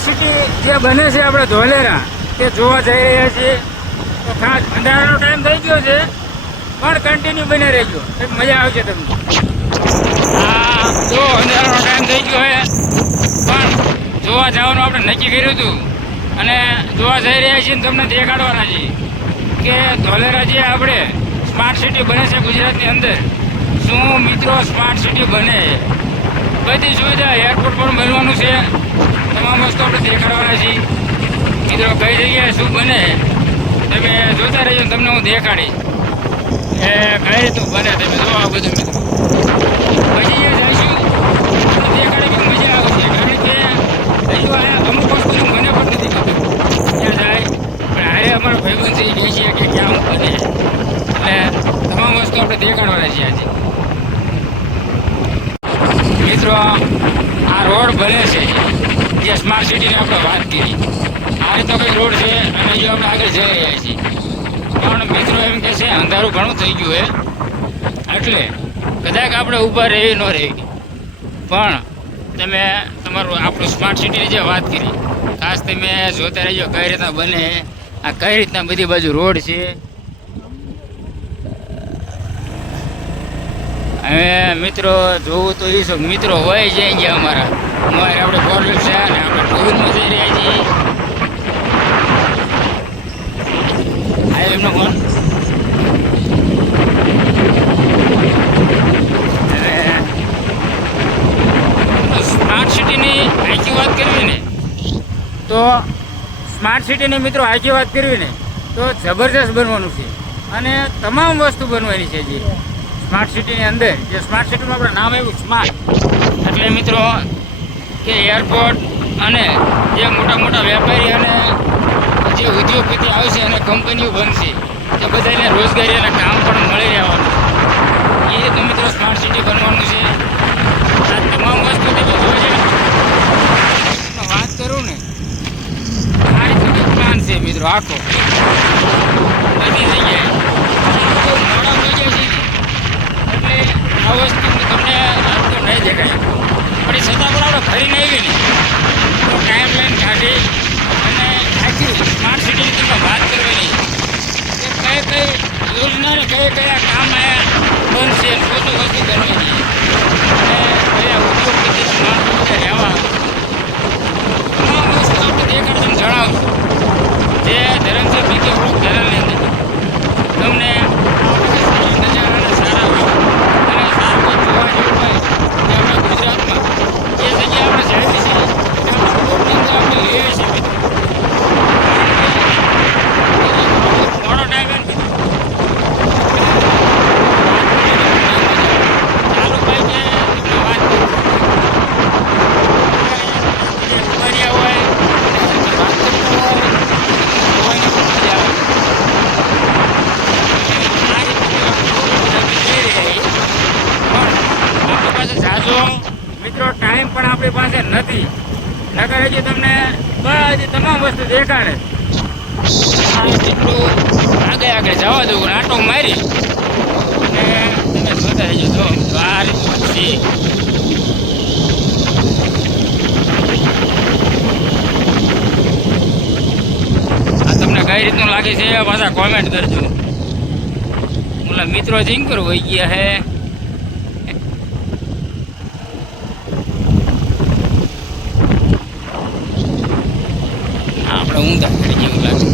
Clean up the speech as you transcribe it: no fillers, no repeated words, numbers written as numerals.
Smart city જે બને છે આપણે ધોલેરા તે જોવા જઈ રહ્યા છીએ. તો ખાસ અંધારાનો ટાઈમ થઈ ગયો છે પણ કન્ટિન્યુ બને રહેજો, કંઈક મજા આવશે તમને. હા જો અંધારાનો ટાઈમ થઈ ગયો છે પણ જોવા જવાનું આપણે નક્કી કર્યું હતું અને જોવા જઈ રહ્યા છીએ. તમને દેખાડવાના છીએ કે ધોલેરા જે આપણે સ્માર્ટ સિટી બને છે ગુજરાતની અંદર, શું મિત્રો સ્માર્ટ સિટી બને, બધી સુવિધા એરપોર્ટ પણ બનવાનું છે. તમામ વસ્તુ આપણે દેખાડવાના છીએ મિત્રો. કઈ જગ્યાએ શું બને તમે જોતા રહેજો, તમને હું દેખાડીશ એ કઈ રીતનું બને. તમે જો આ બધું મિત્રો પછી જઈશું દેખાડી બી મજા આવશે, કારણ કે હજુ અમુક વસ્તુ મને પણ નથી ખબર ક્યાં જાય, પણ હારે અમારા ભાઈબંધ છે એ કહે છે કે ક્યાં બને, એટલે તમામ વસ્તુ આપણે દેખાડવાના છીએ આજે મિત્રો. આ રોડ બને છે જે સ્માર્ટ સિટીની આપણે વાત કરી, આ રીતનો કંઈક રોડ છે અને જો આપણે આગળ જઈ રહ્યા છીએ. પણ મિત્રો એમ કહે છે અંધારું ઘણું થઈ ગયું છે એટલે કદાચ આપણે ઊભા રહી ન રહી, પણ તમે તમારું આપણું સ્માર્ટ સિટીની જે વાત કરી ખાસ તમે જોતા રહેજો કઈ રીતના બને, આ કઈ રીતના બધી બાજુ રોડ છે. હવે મિત્રો જોવું તો એ શું મિત્રો હોય જઈ ગયા અમારા આપણે ફોરવ્હીલ છે અને આપણે ટુ વ્હીલમાં જઈ રહ્યા છીએ. આવ્યો એમનો ફોન. સ્માર્ટ સિટીની આખી વાત કરવી ને તો સ્માર્ટ સિટીની મિત્રો આખી વાત કરવી ને તો જબરજસ્ત બનવાનું છે અને તમામ વસ્તુ બનવાની છે. જે સ્માર્ટ સિટીની અંદર જે સ્માર્ટ સિટીમાં આપણે નામ આવ્યું સ્માર્ટ, એટલે મિત્રો કે એરપોર્ટ અને જે મોટા મોટા વેપારી અને જે ઉદ્યોગપતિ આવશે અને કંપનીઓ બનશે તે બધાને રોજગારી અને કામ પણ મળી રહેવાનું, એ રીતે મિત્રો સ્માર્ટ સિટી બનવાનું છે. આ તમામ વસ્તુ તમે જોઈ વાત કરું ને આ રીતનો પ્લાન છે મિત્રો આખો બધી જગ્યાએ મોડા થઈ જાય છે એટલે આ વસ્તુ તમને આખો નહીં દેખાય, પણ એ છતાં પણ આપણે ફરીને આવી ને તો ટાઈમ લાઈન કાઢી અને આખી સ્માર્ટ સિટીની તમે વાત કરવાની કે કઈ યોજના ને કયા કામ આયા બનશે, શું શું વસ્તુ કરવાની અને કયા ઉદ્યોગપતિ સ્માર્ટ સિટી રહેવા તમામ વસ્તુ આપણે દેખાડ તમે જણાવશું. જે ધરમસિંહ પીકે ગ્રુપ ચેનલની અંદર તમને નજારાના સારા હોય અને સારું કંઈક જોવા જેવું હોય કે આપણા ગુજરાતમાં જે જગ્યા આપણે જાણવી છે આપણે લઈએ છીએ મિત્રો. મોડો ટાઈમ એમ ચાલુ ભાઈ કે વાત ઉભર્યા હોય વાત કરતા હોય જોવાની પણ મજા આવે. આપણી પાસે ઝાઝો મિત્રો ટાઈમ પણ આપણી પાસે નથી, નકર હજી તમને બધી તમામ વસ્તુ દેખાડે. જેટલું આગળ જવા દઉં આટો મારી અને તમે જોતા રહેજો. જો આ રીતનું છે આ તમને કઈ રીતનું લાગે છે પાછા કોમેન્ટ કરજો. ઓલા મિત્રો જીંકર હોઈ ગયા હે આપણે ઊંધા કરી જેવું લાગે.